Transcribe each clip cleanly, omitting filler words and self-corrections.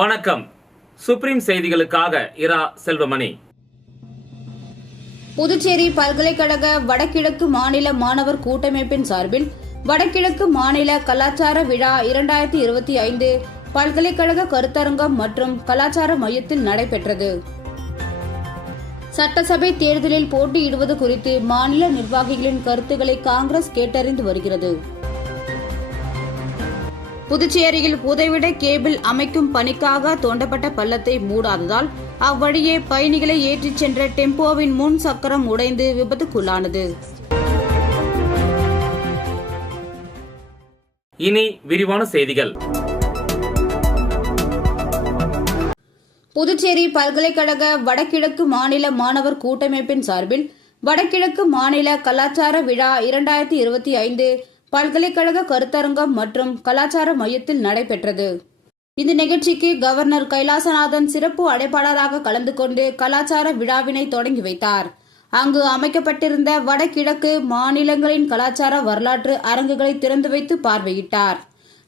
வணக்கம். சுப்ரீம் செய்திகளுக்காக இரா செல்வமணி. புதுச்சேரி பல்கலைக்கழக வடகிழக்கு மாநில மாணவர் கூட்டமைப்பின் சார்பில் வடகிழக்கு மாநில கலாச்சார விழா 2025 பல்கலைக்கழக கருத்தரங்கம் மற்றும் கலாச்சார மையத்தில் நடைபெற்றது. சட்டசபை தேர்தலில் போட்டியிடுவது குறித்து மாநில நிர்வாகிகளின் கருத்துக்களை காங்கிரஸ் கேட்டறிந்து வருகிறது. புதுச்சேரியில் புதைவிட கேபிள் அமைக்கும் பணிக்காக தோண்டப்பட்ட பள்ளத்தை மூடாததால் அவ்வழியே பயணிகளை ஏற்றிச் சென்ற டெம்போவின் முன் சக்கரம் உடைந்து விபத்துக்குள்ளானது. இனி விரிவான செய்திகள். புதுச்சேரி பல்கலைக்கழக வடகிழக்கு மாநில மாணவர் கூட்டமைப்பின் சார்பில் வடகிழக்கு மாநில கலாச்சார விழா 2025 பல்கலைக்கழக கருத்தரங்கம் மற்றும் கலாச்சார மையத்தில் நடைபெற்றது. இந்த நிகழ்ச்சிக்கு கவர்னர் கைலாசநாதன் சிறப்பு அழைப்பாளராக கலந்து கொண்டு கலாச்சார விழாவினை தொடங்கி வைத்தார். அங்கு அமைக்கப்பட்டிருந்த வடகிழக்கு மாநிலங்களின் கலாச்சார வரலாற்று அரங்குகளை திறந்து வைத்து பார்வையிட்டார்.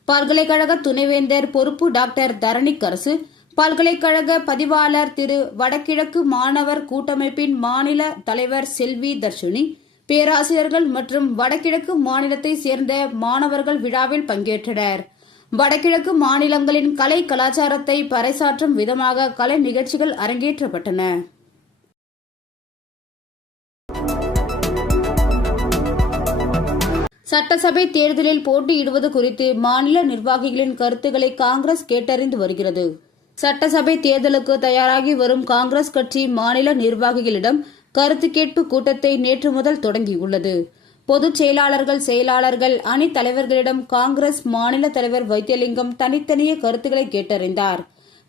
பல்கலைக்கழக துணைவேந்தர் பொறுப்பு டாக்டர் தரணிக்கரசு, பல்கலைக்கழக பதிவாளர் திரு வடகிழக்கு மாணவர் கூட்டமைப்பின் மாநில தலைவர் செல்வி தர்ஷினி, பேராசிரியர்கள் மற்றும் வடகிழக்கு மாநிலத்தை சேர்ந்த மாணவர்கள் விழாவில் பங்கேற்றனர். வடகிழக்கு மாநிலங்களின் கலை கலாச்சாரத்தை பறைசாற்றும் விதமாக கலை நிகழ்ச்சிகள் அரங்கேற்றப்பட்டன. சட்டசபை தேர்தலில் போட்டியிடுவது குறித்து மாநில நிர்வாகிகளின் கருத்துக்களை காங்கிரஸ் கேட்டறிந்து வருகிறது. சட்டசபை தேர்தலுக்கு தயாராகி வரும் காங்கிரஸ் கட்சி மாநில நிர்வாகிகளிடம் கருத்து கேட்பு கூட்டத்தை நேற்று முதல் தொடங்கியுள்ளது. பொதுச் செயலாளர்கள், அணி தலைவர்களிடம் காங்கிரஸ் மாநில தலைவர் வைத்தியலிங்கம் தனித்தனியே கருத்துக்களை கேட்டறிந்தார்.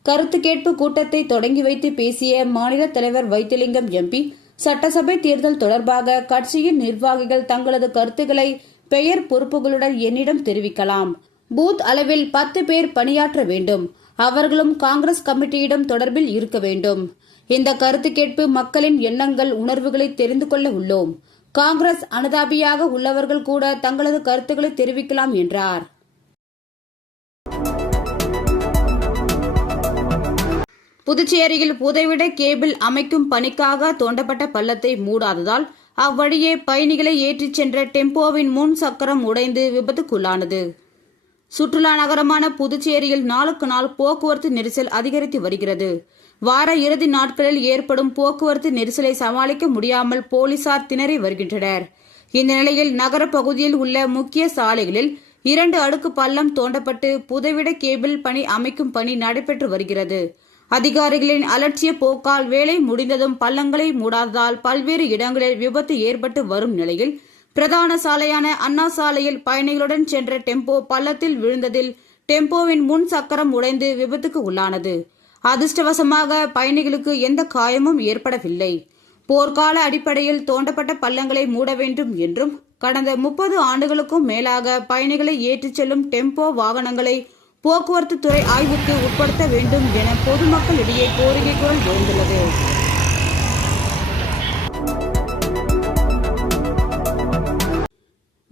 கருத்து கேட்பு கூட்டத்தை தொடங்கி வைத்து பேசிய மாநில தலைவர் வைத்தியலிங்கம் எம்பி, சட்டசபை தேர்தல் தொடர்பாக கட்சியின் நிர்வாகிகள் தங்களது கருத்துக்களை பெயர் பொறுப்புகளுடன் என்னிடம் தெரிவிக்கலாம். பூத் அளவில் 10 பேர் பணியாற்ற வேண்டும். அவர்களும் காங்கிரஸ் கமிட்டியிடம் தொடர்பில் இருக்க வேண்டும். இந்த கருத்து கேட்பு மக்களின் எண்ணங்கள், உணர்வுகளை தெரிந்து கொள்ள உள்ளோம். காங்கிரஸ் அனுதாபியாக உள்ளவர்கள் கூட தங்களது கருத்துக்களை தெரிவிக்கலாம் என்றார். புதுச்சேரியில் புதைவிட கேபிள் அமைக்கும் பணிக்காக தோண்டப்பட்ட பள்ளத்தை மூடாததால் அவ்வழியே பயணிகளை ஏற்றிச் சென்ற டெம்போவின் முன் சக்கரம் உடைந்து விபத்துக்குள்ளானது. சுற்றுலா நகரமான புதுச்சேரியில் நாளுக்கு நாள் போக்குவரத்து நெரிசல் அதிகரித்து வருகிறது. வார இறுதி நாட்களில் ஏற்படும் போக்குவரத்து நெரிசலை சமாளிக்க முடியாமல் போலீசார் திணறி வருகின்றனர். இந்த நிலையில் நகர பகுதியில் உள்ள முக்கிய சாலைகளில் 2 அடுக்கு பள்ளம் தோண்டப்பட்டு புதைவிட கேபிள் பணி அமைக்கும் பணி நடைபெற்று வருகிறது. அதிகாரிகளின் அலட்சிய போக்கால் வேலை முடிந்ததும் பள்ளங்களை மூடாததால் பல்வேறு இடங்களில் விபத்து ஏற்பட்டு வரும் நிலையில் பிரதான சாலையான அண்ணா சாலையில் பயணிகளுடன் சென்ற டெம்போ பள்ளத்தில் விழுந்ததில் டெம்போவின் முன் சக்கரம் உடைந்து விபத்துக்கு உள்ளானது. அதிர்ஷ்டவசமாக பயணிகளுக்கு எந்த காயமும் ஏற்படவில்லை. போர்க்கால அடிப்படையில் தோண்டப்பட்ட பள்ளங்களை மூட வேண்டும் என்றும் கடந்த 30 ஆண்டுகளுக்கும் மேலாக பயணிகளை ஏற்றிச் செல்லும் டெம்போ வாகனங்களை போக்குவரத்து துறை ஆய்வுக்கு உட்படுத்த வேண்டும் என பொதுமக்களிடையே கோரிக்கை குரல் எழுந்துள்ளது.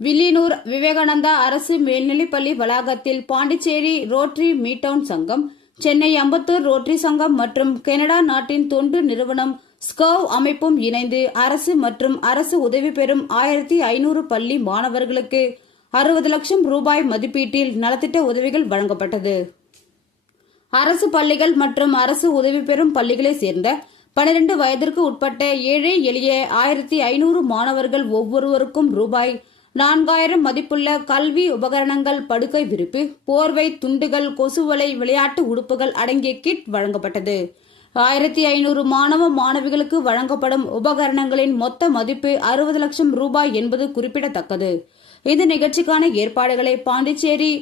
வில்லியனூர் விவேகானந்தா அரசு மேல்நிலைப்பள்ளி வளாகத்தில் பாண்டிச்சேரி ரோட்டரி மீட்டவுன் சங்கம், சென்னை அம்பத்தூர் ரோட்டரி சங்கம் மற்றும் கனடா நாட்டின் தொண்டு நிறுவனம் ஸ்கர்வ் அமைப்பும் இணைந்து அரசு மற்றும் அரசு உதவி பெறும் 1500 பள்ளி மாணவர்களுக்கு 60 லட்சம் ரூபாய் மதிப்பீட்டில் நலத்திட்ட உதவிகள் வழங்கப்பட்டது. அரசு பள்ளிகள் மற்றும் அரசு உதவி பெறும் பள்ளிகளை சேர்ந்த 12 வயதிற்கு உட்பட்ட ஏழை எளிய 1500 மாணவர்கள் ஒவ்வொருவருக்கும் ரூபாய் 4000 மதிப்புள்ள கல்வி உபகரணங்கள், படுக்கை விரிப்பு, போர்வை, துண்டுகள், கொசுவலை, விளையாட்டு உடுப்புகள் அடங்கிய கிட் வழங்கப்பட்டது. 1500 மாணவ மாணவிகளுக்கு வழங்கப்படும் உபகரணங்களின் மொத்த மதிப்பு 60 லட்சம் ரூபாய் என்பது குறிப்பிடத்தக்கது. இந்த நிகழ்ச்சிக்கான ஏற்பாடுகளை பாண்டிச்சேரி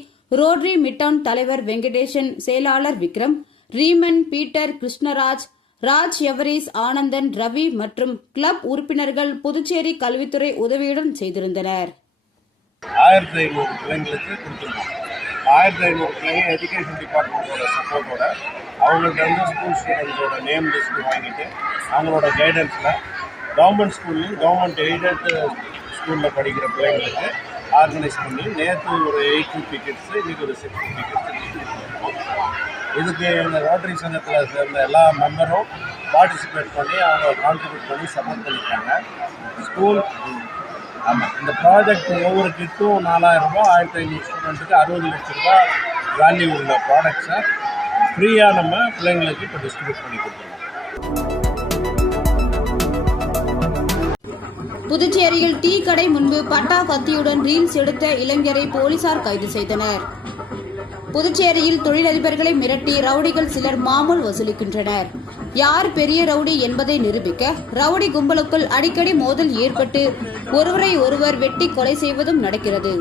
ரோட்டரி மிட்டவுன் தலைவர் வெங்கடேசன், செயலாளர் விக்ரம், ரீமன், பீட்டர், கிருஷ்ணராஜ், ராஜ் எவரீஸ், ஆனந்தன், ரவி மற்றும் கிளப் உறுப்பினர்கள் புதுச்சேரி கல்வித்துறை உதவியுடன் செய்திருந்தனர். 1500 பிள்ளைங்களுக்கு கொடுத்துருக்கோம். 1500 பிள்ளைங்க எஜுகேஷன் டிபார்ட்மெண்ட்டோட சப்போர்ட்டோட அவங்கள்ட்ட வந்து ஸ்கூல் ஸ்டூடெண்ட்ஸோட நேம் லிஸ்ட் வாங்கிட்டு அவங்களோட கைடன்ஸில் கவர்மெண்ட் ஸ்கூல்லையும் கவர்மெண்ட் எய்டட் ஸ்கூலில் படிக்கிற பிள்ளைங்களுக்கு ஆர்கனைஸ் பண்ணி நேற்று ஒரு 850 கிட்ஸு, இன்றைக்கி ஒரு 650 கிட்ஸு இதுக்கு எங்கள் ரோட்டரி சங்கத்தில் சேர்ந்த எல்லா மெம்பரும் பார்ட்டிசிபேட் பண்ணி அவங்க கான்ட்ரிபியூட் பண்ணி சப்போர்ட் பண்ணியிருக்காங்க. ஸ்கூல் ஆமாம், இந்த ப்ராஜெக்ட் ஒவ்வொரு கிட்டும் 4000 ரூபாய், 1500 ஸ்டூடெண்ட்டுக்கு 60 லட்ச ரூபாய் வேல்யூ உள்ள ப்ராடக்ட்ஸை ஃப்ரீயாக நம்ம பிள்ளைங்களுக்கு இப்போ டிஸ்ட்ரிபியூட் பண்ணி கொடுத்துருக்கோம். புதுச்சேரியில் டீ கடை முன்பு பட்டா கத்தியுடன் ரீல்ஸ் எடுத்த இளைஞரை போலீசார் கைது செய்தனர். புதுச்சேரியில் தொழிலதிபர்களை மிரட்டி ரவுடிகள் சிலர் மாமூல் வசூலிக்கின்றனர். யார் பெரிய ரவுடி என்பதை நிரூபிக்க ரவுடி கும்பலுக்குள் அடிக்கடி மோதல் ஏற்பட்டு ஒருவரை ஒருவர் வெட்டி கொலை செய்வதும் நடக்கிறது.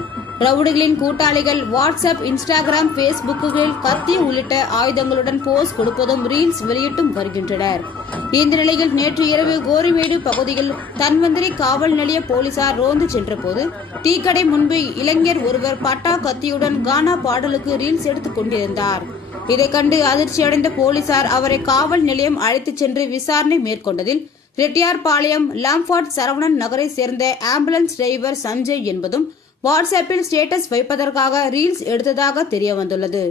ரவுடிகளின் கூட்டாளிகள் வாட்ஸ்அப், இன்ஸ்டாகிராம், பேஸ்புக்குகளில் கத்தி உள்ளிட்ட ஆயுதங்களுடன் போஸ்ட் கொடுப்பதும் ரீல்ஸ் வெளியிட்டும் வருகின்றனர். இந்த நிலையில் நேற்று இரவு கோரிமேடு பகுதியில் தன்வந்திரி காவல் நிலைய போலீசார் ரோந்து சென்றபோது டீக்கடை முன்பு இளைஞர் ஒருவர் பட்டா கத்தியுடன் கானா பாடலுக்கு ரீல்ஸ் எடுத்துக் கொண்டிருந்தார். இதை கண்டு அதிர்ச்சியடைந்த போலீசார் அவரை காவல் நிலையம் அழைத்துச் சென்று விசாரணை மேற்கொண்டதில் ரெட்டியார்பாளையம் லாம்பார்ட் சரவணன் நகரை சேர்ந்த ஆம்புலன்ஸ் டிரைவர் சஞ்சய் என்பதும் வாட்ஸ்அப்பில் ஸ்டேட்டஸ் வைப்பதற்காக ரீல்ஸ் எடுத்ததாக தெரிய வந்துள்ளது.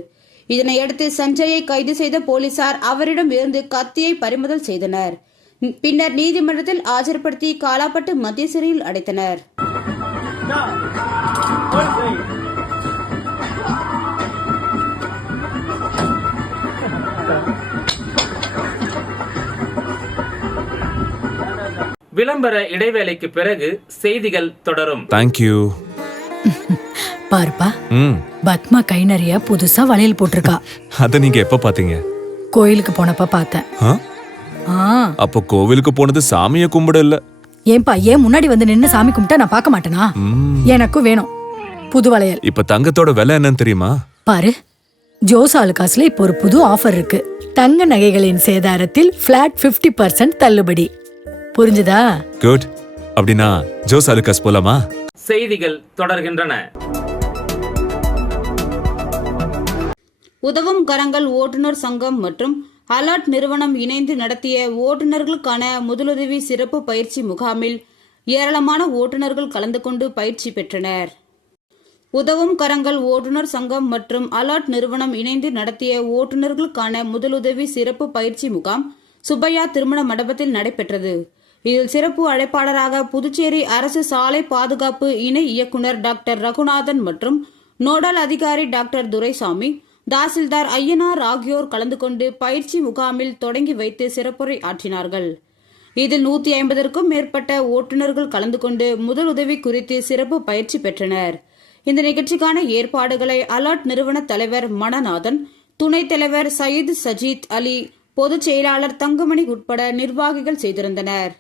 இதனையடுத்து சஞ்சயை கைது செய்த போலீசார் அவரிடம் இருந்து கத்தியை பறிமுதல் செய்தனர். பின்னர் நீதிமன்றத்தில் ஆஜர்படுத்தி காலாப்பட்டு மத்திய சிறையில் அடைத்தனர். விளம்பர இடைவேளைக்கு பிறகு செய்திகள் தொடரும். தேங்க்யூ. பாருப்பா, பத்மா கை நிறைய புதுசா வளையல் போட்டிருக்கா. அத நீங்க எப்ப பாத்தீங்க? கோயிலுக்கு போனப்ப பார்த்தேன். அப்ப கோவிலுக்கு போனது சாமியை கும்பிட இல்ல. ஏன்பா, ஏன் முன்னாடி வந்து நின்னு சாமி கும்பிட்டா நான் பார்க்க மாட்டேனா? எனக்கும் வேணும் புது வளையல். இப்ப தங்கத்தோட விலை என்னன்னு தெரியுமா? பாரு, ஜோஸ் ஆலுகாஸ்ல இப்போ ஒரு புது ஆஃபர் இருக்கு. தங்க நகைகளின் சேதாரத்தில் பிளாட் 50% தள்ளுபடி. புரிஞ்சுதா? குட். அப்படின்னா ஜோஸ் ஆலுகாஸ் போலாமா? செய்திகள் தொடர்கின்றன. உதவும் கரங்கள் ஓட்டுநர் சங்கம் மற்றும் அலர்ட் நிறுவனம் இணைந்து நடத்திய ஓட்டுநர்களுக்கான முதலுதவி சிறப்பு பயிற்சி முகாமில் ஏராளமான ஓட்டுநர்கள் கலந்து கொண்டு பயிற்சி பெற்றனர். உதவும் கரங்கள் ஓட்டுநர் சங்கம் மற்றும் அலர்ட் நிறுவனம் இணைந்து நடத்திய ஓட்டுநர்களுக்கான முதலுதவி சிறப்பு பயிற்சி முகாம் சுப்பையா திருமண மண்டபத்தில் நடைபெற்றது. இதில் சிறப்பு அழைப்பாளராக புதுச்சேரி அரசு சாலை பாதுகாப்பு இணை இயக்குநர் டாக்டர் ரகுநாதன் மற்றும் நோடல் அதிகாரி டாக்டர் துரைசாமி, தாசில்தார் ஐயனார் ஆகியோர் கலந்து கொண்டு பயிற்சி முகாமில் தொடங்கி வைத்து சிறப்புரை ஆற்றினார்கள். இதில் 150க்கும் மேற்பட்ட ஓட்டுநர்கள் கலந்து கொண்டு முதலுதவி குறித்து சிறப்பு பயிற்சி பெற்றனர். இந்த நிகழ்ச்சிக்கான ஏற்பாடுகளை அலர்ட் நிறுவன தலைவர் மணநாதன், துணைத் தலைவர் சயீத் சஜீத் அலி, பொதுச் செயலாளர் தங்கமணி உட்பட நிர்வாகிகள் செய்திருந்தனர்.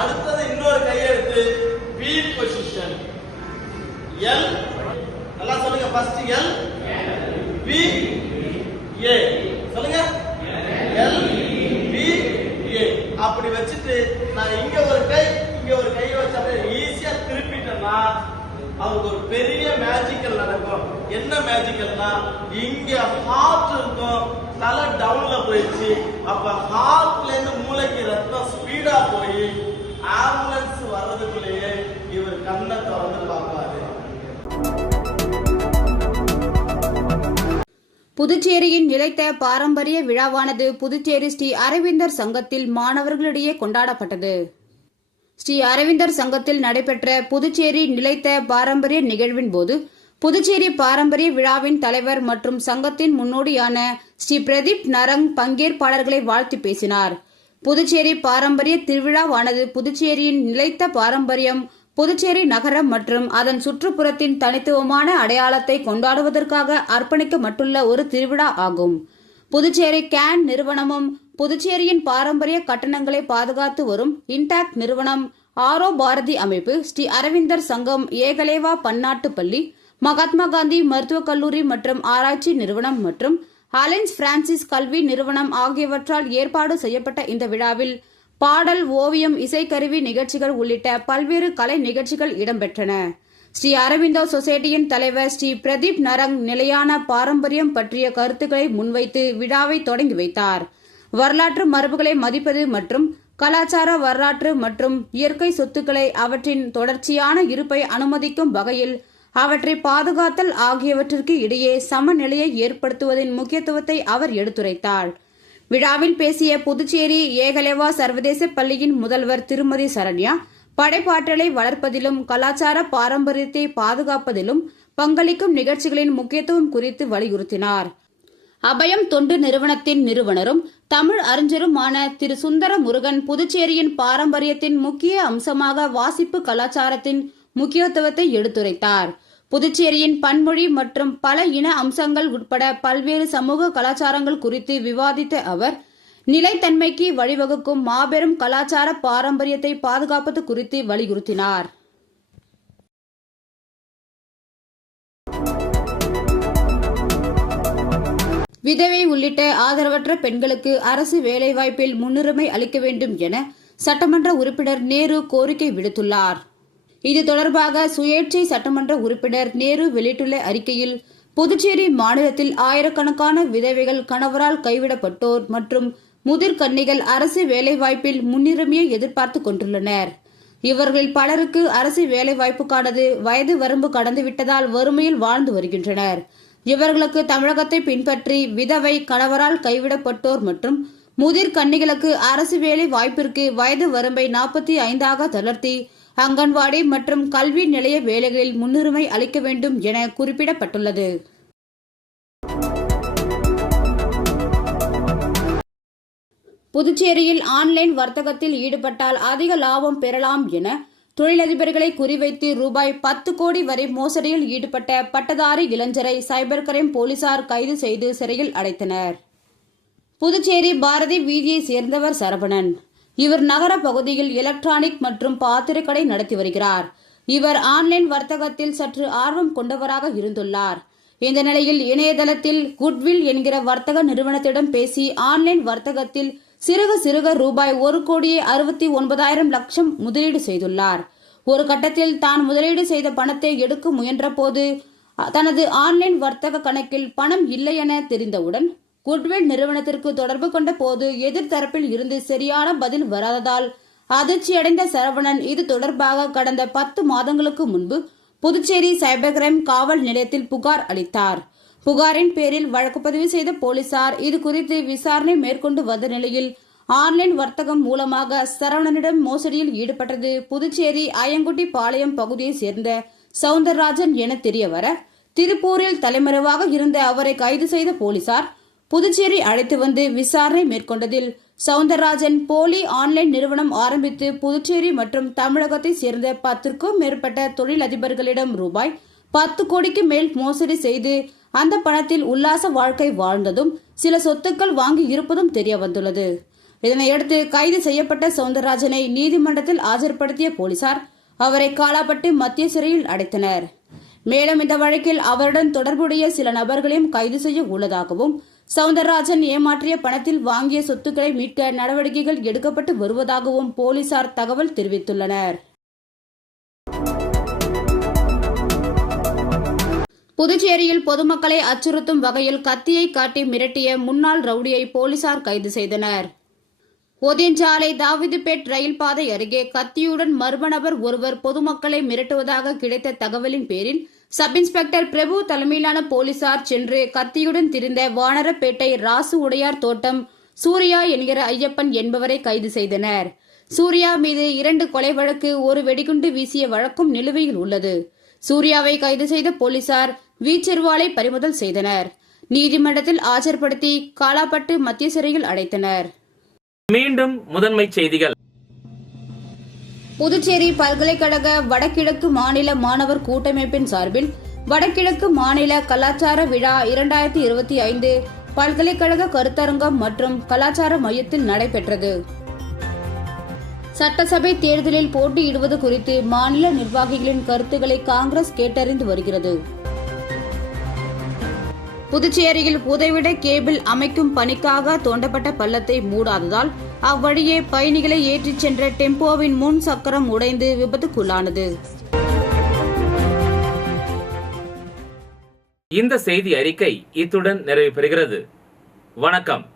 அடுத்தது இன்னொரு கையெழுத்து வீல் பொசிஷன் எல். நல்லா சொல்லுங்க. ஃபர்ஸ்ட் எல் வி ஏ சொல்லுங்க. எல் வி ஏ அப்படி வச்சுட்டு நான் இங்க ஒரு கை வச்சா ஈஸியா திருப்பிட்டேன்னா அவருக்கு ஒரு பெரிய மேஜிக்கல் நடக்கும். என்ன மேஜிக்கல்னா, இங்க ஹார்ட் இருக்கும், தலை டவுன்ல போயிடுச்சு. அப்ப ஹார்ட்ல இருந்து மூளைக்கு ரத்தம் ஸ்பீடா போய் ஆம்புலன்ஸ் வர்றதுக்குள்ளேயே இவர் கண்ணை திறந்து பார்ப்பாரு. புதுச்சேரியின் நிலைத்த பாரம்பரிய விழாவானது புதுச்சேரி ஸ்ரீ அரவிந்தர் சங்கத்தில் மாணவர்களிடையே கொண்டாடப்பட்டது. ஸ்ரீ அரவிந்தர் சங்கத்தில் நடைபெற்ற புதுச்சேரி நிலைத்த பாரம்பரிய நிகழ்வின் போது புதுச்சேரி பாரம்பரிய விழாவின் தலைவர் மற்றும் சங்கத்தின் முன்னோடியான ஸ்ரீ பிரதீப் நரங் பங்கேற்பாளர்களை வாழ்த்தி பேசினார். புதுச்சேரி பாரம்பரிய திருவிழாவானது புதுச்சேரியின் நிலைத்த பாரம்பரியம், புதுச்சேரி நகரம் மற்றும் அதன் சுற்றுப்புறத்தின் தனித்துவமான அடையாளத்தை கொண்டாடுவதற்காக அர்ப்பணிக்கப்பட்டுள்ள ஒரு திருவிழா ஆகும். புதுச்சேரி கேன் நிறுவனமும் புதுச்சேரியின் பாரம்பரிய கட்டணங்களை பாதுகாத்து வரும் இன்டாக்ட் நிறுவனம், ஆரோ பாரதி அமைப்பு, ஸ்ரீ அரவிந்தர் சங்கம், ஏகலேவா பன்னாட்டு பள்ளி, மகாத்மா காந்தி மருத்துவக் கல்லூரி மற்றும் ஆராய்ச்சி நிறுவனம் மற்றும் அலைன்ஸ் பிரான்சிஸ் கல்வி நிறுவனம் ஆகியவற்றால் ஏற்பாடு செய்யப்பட்ட இந்த விழாவில் பாடல், ஓவியம், இசைக்கருவி நிகழ்ச்சிகள் உள்ளிட்ட பல்வேறு கலை நிகழ்ச்சிகள் இடம்பெற்றன. ஸ்ரீ அரவிந்தோ சொசைட்டியின் தலைவர் ஸ்ரீ பிரதீப் நரங் நிலையான பாரம்பரியம் பற்றிய கருத்துக்களை முன்வைத்து விழாவை தொடங்கி வைத்தார். வரலாற்று மரபுகளை மதிப்பது மற்றும் கலாச்சார, வரலாற்று மற்றும் இயற்கை சொத்துக்களை அவற்றின் தொடர்ச்சியான இருப்பை அனுமதிக்கும் வகையில் அவற்றை பாதுகாத்தல் ஆகியவற்றிற்கு இடையே சமநிலையை ஏற்படுத்துவதின் முக்கியத்துவத்தை அவர் எடுத்துரைத்தார். விழாவில் பேசிய புதுச்சேரி ஏகலைவா சர்வதேச பள்ளியின் முதல்வர் திருமதி சரண்யா, படைப்பாற்றலை வளர்ப்பதிலும் கலாச்சார பாரம்பரியத்தை பாதுகாப்பதிலும் பங்களிக்கும் நிகழ்ச்சிகளின் முக்கியத்துவம் குறித்து வலியுறுத்தினார். அபயம் தொண்டு நிறுவனத்தின் நிறுவனரும் தமிழ் அறிஞருமான திரு சுந்தர முருகன் புதுச்சேரியின் பாரம்பரியத்தின் முக்கிய அம்சமாக வாசிப்பு கலாச்சாரத்தின் முக்கியத்துவத்தை எடுத்துரைத்தார். புதுச்சேரியின் பன்மொழி மற்றும் பல இன அம்சங்கள் உட்பட பல்வேறு சமூக கலாச்சாரங்கள் குறித்து விவாதித்த அவர், நிலைத்தன்மைக்கு வழிவகுக்கும் மாபெரும் கலாச்சார பாரம்பரியத்தை பாதுகாப்பது குறித்து வலியுறுத்தினார். விதவை உள்ளிட்ட ஆதரவற்ற பெண்களுக்கு அரசு வேலைவாய்ப்பில் முன்னுரிமை அளிக்க வேண்டும் என சட்டமன்ற உறுப்பினர் நேரு கோரிக்கை விடுத்துள்ளார். இது தொடர்பாக சுயேட்சை சட்டமன்ற உறுப்பினர் நேரு வெளியிட்டுள்ள அறிக்கையில், புதுச்சேரி மாநிலத்தில் ஆயிரக்கணக்கான விதவைகள், கணவரால் கைவிடப்பட்டோர் மற்றும் முதிர்கன்னிகள் அரசு வேலைவாய்ப்பில் முன்னுரிமையை எதிர்பார்த்து கொண்டுள்ளனர். இவர்களில் பலருக்கு அரசு வேலைவாய்ப்புக்கானது வயது வரம்பு கடந்துவிட்டதால் வறுமையில் வாழ்ந்து வருகின்றனர். இவர்களுக்கு தமிழகத்தை பின்பற்றி விதவை, கணவரால் கைவிடப்பட்டோர் மற்றும் முதிர்கன்னிகளுக்கு அரசு வேலை வாய்ப்பிற்கு வயது வரம்பை 45 தளர்த்தி அங்கன்வாடி மற்றும் கல்வி நிலைய வேலைகளில் முன்னுரிமை அளிக்க வேண்டும் என குறிப்பிடப்பட்டுள்ளது. புதுச்சேரியில் ஆன்லைன் வர்த்தகத்தில் ஈடுபட்டால் அதிக லாபம் பெறலாம் என தொழிலதிபர்களை குறிவைத்து ரூபாய் 10 கோடி வரை மோசடியில் ஈடுபட்ட பட்டதாரி இளைஞரை சைபர் கிரைம் போலீசார் கைது செய்து சிறையில் அடைத்தனர். புதுச்சேரி பாரதி வீதியை சேர்ந்தவர் சரவணன். இவர் நகர பகுதியில் எலக்ட்ரானிக் மற்றும் பாத்திரக்கடை நடத்தி வருகிறார். இவர் ஆன்லைன் வர்த்தகத்தில் சற்று ஆர்வம் கொண்டவராக இருந்துள்ளார். இந்த நிலையில் இணையதளத்தில் குட்வில் என்கிற வர்த்தக நிறுவனத்திடம் பேசி ஆன்லைன் வர்த்தகத்தில் சிறுக ரூபாய் 1,69,00,000 முதலீடு செய்துள்ளார். ஒரு கட்டத்தில் தான் முதலீடு செய்த பணத்தை எடுக்க முயன்ற போது தனது ஆன்லைன் வர்த்தக கணக்கில் பணம் இல்லை என தெரிந்தவுடன் குட்வில் நிறுவனத்திற்கு தொடர்பு கொண்ட போது எதிர்த்தரப்பில் இருந்து சரியான பதில் வராததால் அதிர்ச்சியடைந்த சரவணன் இது தொடர்பாக கடந்த 10 மாதங்களுக்கு முன்பு புதுச்சேரி சைபர் கிரைம் காவல் நிலையத்தில் புகார் அளித்தார். புகாரின் பேரில் வழக்கு பதிவு செய்த போலீசார் இது குறித்து விசாரணை மேற்கொண்டு வந்த நிலையில் ஆன்லைன் வர்த்தகம் மூலமாக சரவணனிடம் மோசடியில் ஈடுபட்டது புதுச்சேரி அயங்குட்டி பாளையம் பகுதியை சேர்ந்த சவுந்தரராஜன் என தெரியவர, திருப்பூரில் தலைமறைவாக இருந்த அவரை கைது செய்த போலீசார் புதுச்சேரி அழைத்து வந்து விசாரணை மேற்கொண்டதில் சவுந்தரராஜன் போலி ஆன்லைன் நிறுவனம் ஆரம்பித்து புதுச்சேரி மற்றும் தமிழகத்தை சேர்ந்த 10க்கும் மேற்பட்ட தொழிலதிபர்களிடம் ரூபாய் 10 கோடிக்கு மேல் மோசடி செய்து அந்த பணத்தில் உல்லாச வாழ்க்கை வாழ்ந்ததும் சில சொத்துக்கள் வாங்கி இருப்பதும் தெரிய வந்துள்ளது. இதனையடுத்து கைது செய்யப்பட்ட சவுந்தரராஜனை நீதிமன்றத்தில் ஆஜர்படுத்திய போலீசார் அவரை காலாப்பட்டு மத்திய சிறையில் அடைத்தனர். மேலும் இந்த வழக்கில் அவருடன் தொடர்புடைய சில நபர்களையும் கைது செய்ய உள்ளதாகவும், சவுந்தரராஜன் ஏமாற்றிய பணத்தில் வாங்கிய சொத்துக்களை மீட்க நடவடிக்கைகள் எடுக்கப்பட்டு வருவதாகவும் போலீசார் தகவல் தெரிவித்துள்ளனர். புதுச்சேரியில் பொதுமக்களை அச்சுறுத்தும் வகையில் கத்தியை காட்டி மிரட்டிய முன்னாள் ரவுடியை போலீசார் கைது செய்தனர். ஒதியஞ்சாலை தாவிதுபேட் ரயில் பாதை அருகே கத்தியுடன் மர்ம நபர் ஒருவர் பொதுமக்களை மிரட்டுவதாக கிடைத்த தகவலின் பேரில் சப் இன்ஸ்பெக்டர் பிரபு தலைமையிலான போலீசார் சென்று கத்தியுடன் திரிந்த வானரப்பேட்டை ராசு உடையார் தோட்டம் சூர்யா என்கிற ஐயப்பன் என்பவரை கைது செய்தனர். சூர்யா மீது 2 கொலை வழக்கு, 1 வெடிகுண்டு வீசிய வழக்கும் நிலுவையில் உள்ளது. சூர்யாவை கைது செய்த போலீசார் வீச்சிறுவாலை பறிமுதல் செய்தனர். நீதிமன்றத்தில் ஆஜர்படுத்தி காலாப்பட்டு மத்திய சிறையில் அடைத்தனர். மீண்டும் முதன்மை செய்திகள். புதுச்சேரி பல்கலைக்கழக வடகிழக்கு மாநில மாணவர் கூட்டமைப்பின் சார்பில் வடகிழக்கு மாநில கலாச்சார விழா 2025 பல்கலைக்கழக கருத்தரங்கம் மற்றும் கலாச்சார மையத்தில் நடைபெற்றது. சட்டசபை தேர்தலில் போட்டியிடுவது குறித்து மாநில நிர்வாகிகளின் கருத்துக்களை காங்கிரஸ் கேட்டறிந்து வருகிறது. புதுச்சேரியில் புதைவிட கேபிள் அமைக்கும் பணிக்காக தோண்டப்பட்ட பள்ளத்தை மூடாததால் அவ்வழியே பயணிகளை ஏற்றிச் சென்ற டெம்போவின் முன் சக்கரம் உடைந்து விபத்துக்குள்ளானது. இந்த செய்தி அறிக்கை இத்துடன் நிறைவு பெறுகிறது. வணக்கம்.